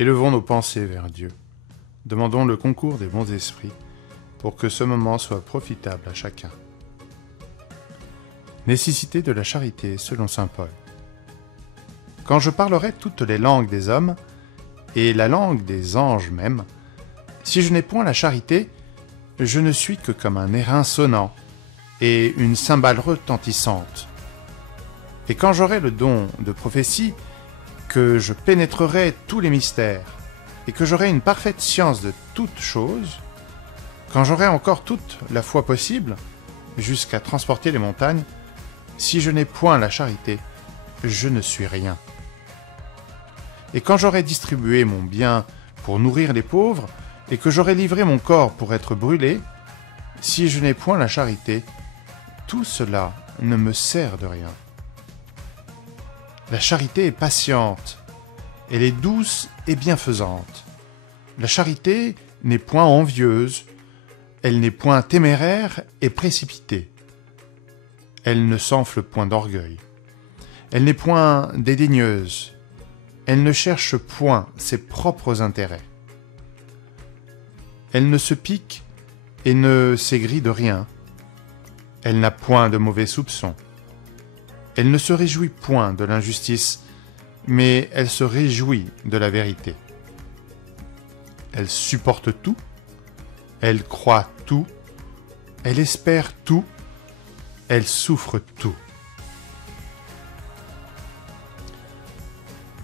Élevons nos pensées vers Dieu. Demandons le concours des bons esprits pour que ce moment soit profitable à chacun. Nécessité de la charité selon saint Paul. Quand je parlerai toutes les langues des hommes et la langue des anges même, si je n'ai point la charité, je ne suis que comme un airain sonnant et une cymbale retentissante. Et quand j'aurai le don de prophétie, que je pénétrerai tous les mystères et que j'aurai une parfaite science de toutes choses, quand j'aurai encore toute la foi possible, jusqu'à transporter les montagnes, si je n'ai point la charité, je ne suis rien. Et quand j'aurai distribué mon bien pour nourrir les pauvres, et que j'aurai livré mon corps pour être brûlé, si je n'ai point la charité, tout cela ne me sert de rien. La charité est patiente, elle est douce et bienfaisante. La charité n'est point envieuse, elle n'est point téméraire et précipitée. Elle ne s'enfle point d'orgueil. Elle n'est point dédaigneuse. Elle ne cherche point ses propres intérêts. Elle ne se pique et ne s'aigrit de rien. Elle n'a point de mauvais soupçons. Elle ne se réjouit point de l'injustice, mais elle se réjouit de la vérité. Elle supporte tout, elle croit tout, elle espère tout, elle souffre tout.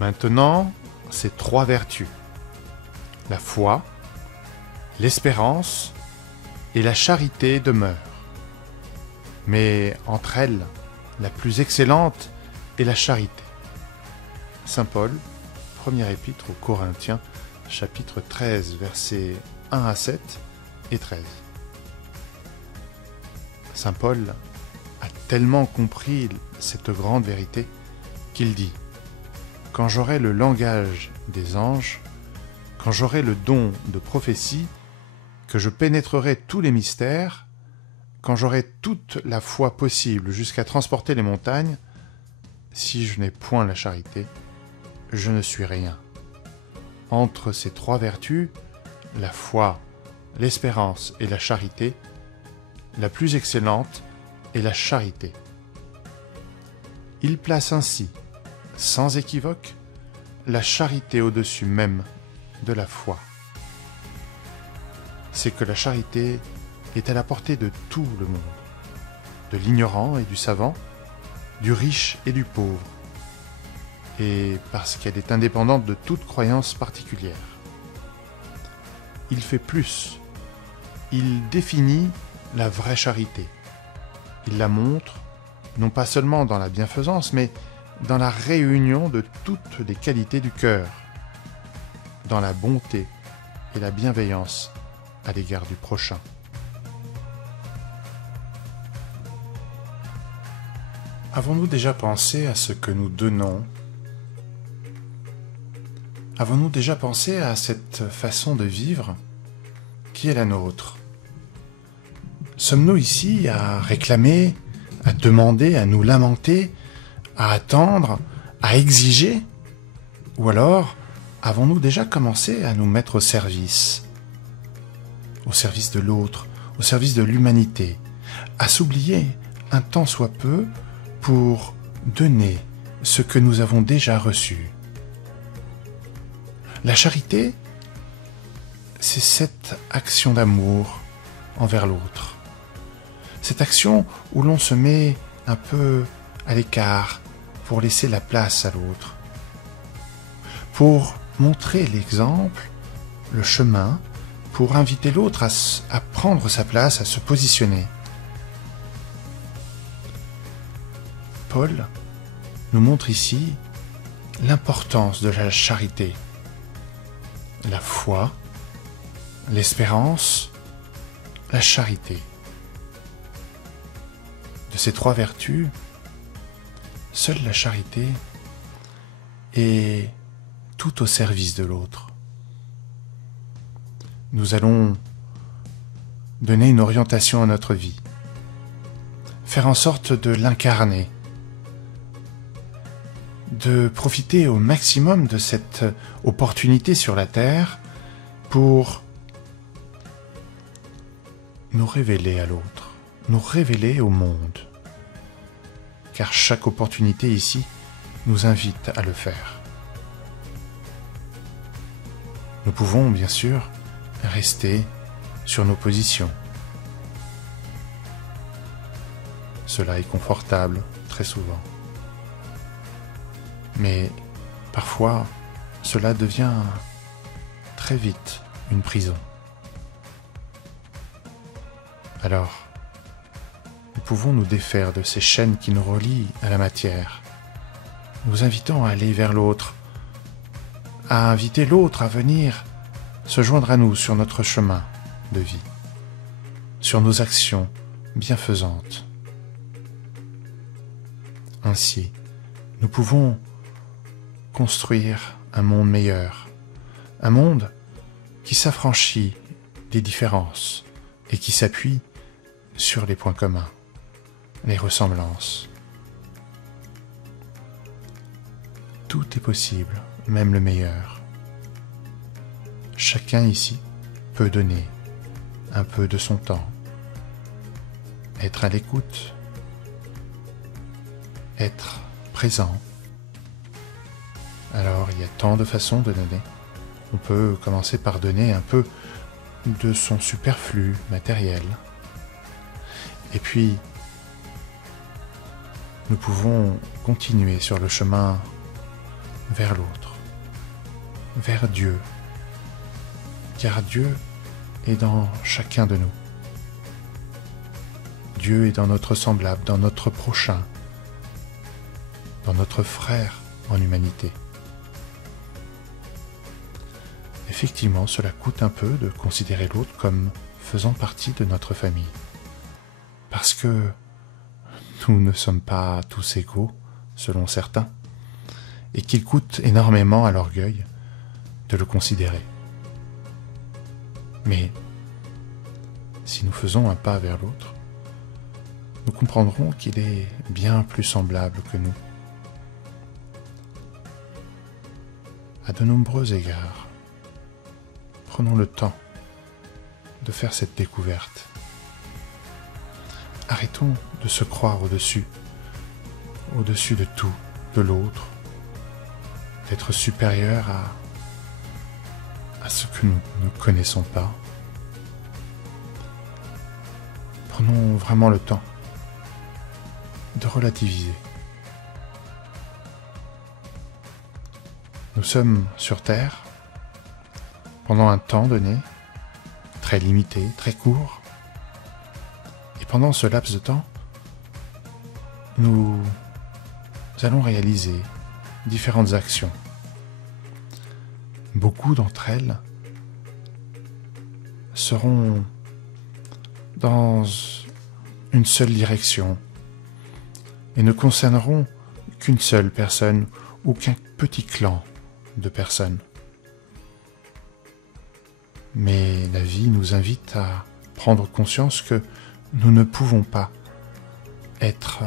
Maintenant, ces trois vertus, la foi, l'espérance et la charité demeurent. Mais entre elles, la plus excellente est la charité. Saint Paul, première épître aux Corinthiens, chapitre 13, versets 1 à 7 et 13. Saint Paul a tellement compris cette grande vérité qu'il dit « Quand j'aurai le langage des anges, quand j'aurai le don de prophétie, que je pénétrerai tous les mystères, quand j'aurai toute la foi possible jusqu'à transporter les montagnes, si je n'ai point la charité, je ne suis rien. » Entre ces trois vertus, la foi, l'espérance et la charité, la plus excellente est la charité. Il place ainsi, sans équivoque, la charité au-dessus même de la foi. C'est que la charité est à la portée de tout le monde, de l'ignorant et du savant, du riche et du pauvre, et parce qu'elle est indépendante de toute croyance particulière. Il fait plus, il définit la vraie charité. Il la montre, non pas seulement dans la bienfaisance, mais dans la réunion de toutes les qualités du cœur, dans la bonté et la bienveillance à l'égard du prochain. Avons-nous déjà pensé à ce que nous donnons ? Avons-nous déjà pensé à cette façon de vivre qui est la nôtre ? Sommes-nous ici à réclamer, à demander, à nous lamenter, à attendre, à exiger ? Ou alors, avons-nous déjà commencé à nous mettre au service de l'autre, au service de l'humanité, à s'oublier un tant soit peu pour donner ce que nous avons déjà reçu ? La charité, c'est cette action d'amour envers l'autre. Cette action où l'on se met un peu à l'écart pour laisser la place à l'autre. Pour montrer l'exemple, le chemin, pour inviter l'autre à prendre sa place, à se positionner. Paul nous montre ici l'importance de la charité. La foi, l'espérance, la charité. De ces trois vertus, seule la charité est tout au service de l'autre. Nous allons donner une orientation à notre vie, faire en sorte de l'incarner, de profiter au maximum de cette opportunité sur la Terre pour nous révéler à l'autre, nous révéler au monde. Car chaque opportunité ici nous invite à le faire. Nous pouvons bien sûr rester sur nos positions. Cela est confortable très souvent. Mais parfois, cela devient très vite une prison. Alors, nous pouvons nous défaire de ces chaînes qui nous relient à la matière, nous invitant à aller vers l'autre, à inviter l'autre à venir se joindre à nous sur notre chemin de vie, sur nos actions bienfaisantes. Ainsi, nous pouvons construire un monde meilleur, un monde qui s'affranchit des différences et qui s'appuie sur les points communs, les ressemblances. Tout est possible, même le meilleur. Chacun ici peut donner un peu de son temps, être à l'écoute, être présent. Alors, il y a tant de façons de donner. On peut commencer par donner un peu de son superflu matériel. Et puis, nous pouvons continuer sur le chemin vers l'autre, vers Dieu, car Dieu est dans chacun de nous. Dieu est dans notre semblable, dans notre prochain, dans notre frère en humanité. Effectivement, cela coûte un peu de considérer l'autre comme faisant partie de notre famille, parce que nous ne sommes pas tous égaux, selon certains, et qu'il coûte énormément à l'orgueil de le considérer. Mais si nous faisons un pas vers l'autre, nous comprendrons qu'il est bien plus semblable que nous, à de nombreux égards. Prenons le temps de faire cette découverte. Arrêtons de se croire au-dessus de tout, de l'autre, d'être supérieur à ce que nous ne connaissons pas. Prenons vraiment le temps de relativiser. Nous sommes sur Terre pendant un temps donné, très limité, très court, et pendant ce laps de temps, nous allons réaliser différentes actions. Beaucoup d'entre elles seront dans une seule direction et ne concerneront qu'une seule personne ou qu'un petit clan de personnes. Mais la vie nous invite à prendre conscience que nous ne pouvons pas être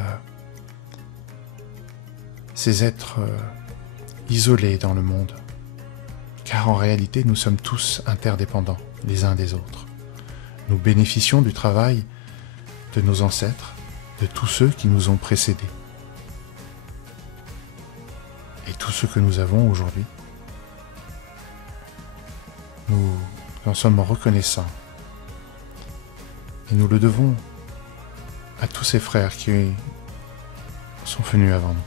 ces êtres isolés dans le monde, car en réalité nous sommes tous interdépendants les uns des autres. Nous bénéficions du travail de nos ancêtres, de tous ceux qui nous ont précédés. Et tout ce que nous avons aujourd'hui, nous en sommes reconnaissants. Et nous le devons à tous ces frères qui sont venus avant nous.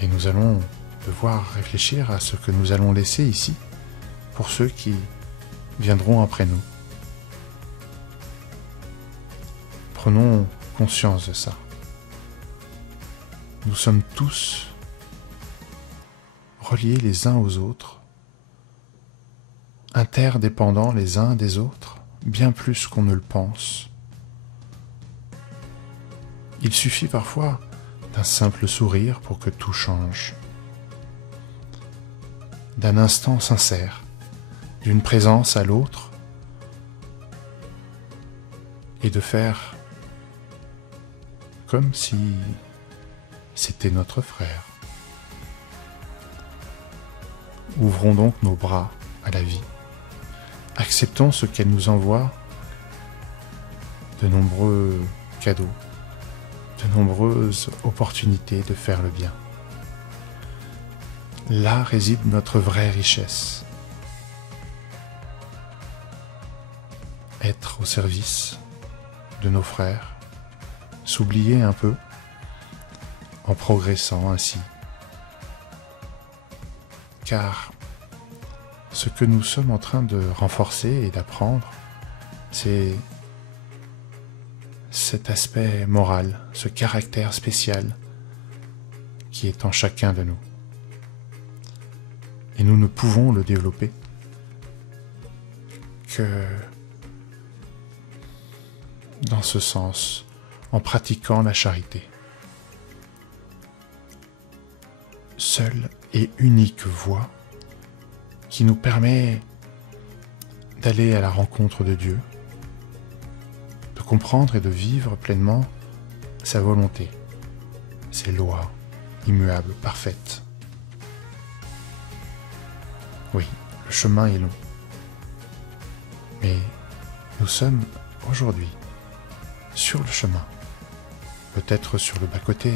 Et nous allons devoir réfléchir à ce que nous allons laisser ici pour ceux qui viendront après nous. Prenons conscience de ça. Nous sommes tous reliés les uns aux autres, interdépendants les uns des autres, bien plus qu'on ne le pense. Il suffit parfois d'un simple sourire pour que tout change, d'un instant sincère, d'une présence à l'autre, et de faire comme si c'était notre frère. Ouvrons donc nos bras à la vie. Acceptons ce qu'elle nous envoie, de nombreux cadeaux, de nombreuses opportunités de faire le bien. Là réside notre vraie richesse. Être au service de nos frères, s'oublier un peu en progressant ainsi. Car ce que nous sommes en train de renforcer et d'apprendre, c'est cet aspect moral, ce caractère spécial qui est en chacun de nous. Et nous ne pouvons le développer que dans ce sens, en pratiquant la charité. Seule et unique voie qui nous permet d'aller à la rencontre de Dieu, de comprendre et de vivre pleinement sa volonté, ses lois immuables, parfaites. Oui, le chemin est long, mais nous sommes aujourd'hui sur le chemin, peut-être sur le bas-côté,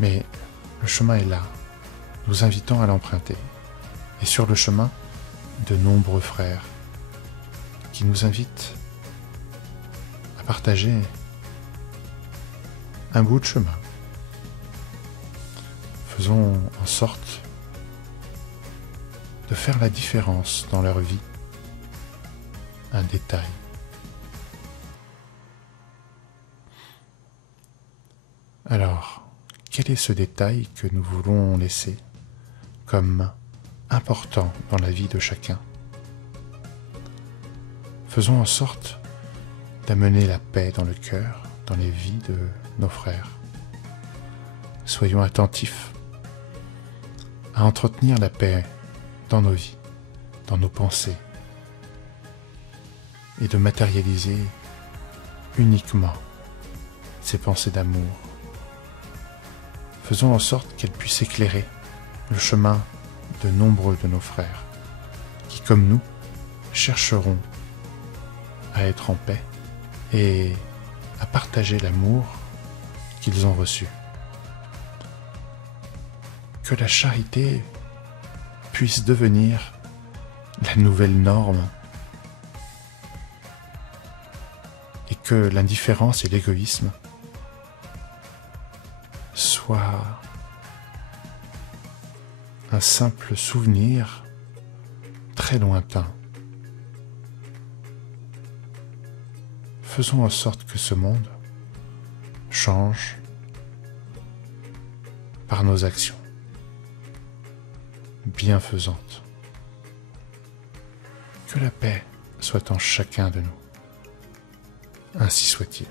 mais le chemin est là, nous invitant à l'emprunter. Et sur le chemin, de nombreux frères qui nous invitent à partager un bout de chemin. Faisons en sorte de faire la différence dans leur vie, un détail. Alors, quel est ce détail que nous voulons laisser comme important dans la vie de chacun? Faisons en sorte d'amener la paix dans le cœur, dans les vies de nos frères. Soyons attentifs à entretenir la paix dans nos vies, dans nos pensées, et de matérialiser uniquement ces pensées d'amour. Faisons en sorte qu'elles puissent éclairer le chemin de nombreux de nos frères, qui, comme nous, chercheront à être en paix et à partager l'amour qu'ils ont reçu. Que la charité puisse devenir la nouvelle norme et que l'indifférence et l'égoïsme soient un simple souvenir très lointain. Faisons en sorte que ce monde change par nos actions bienfaisantes. Que la paix soit en chacun de nous. Ainsi soit-il.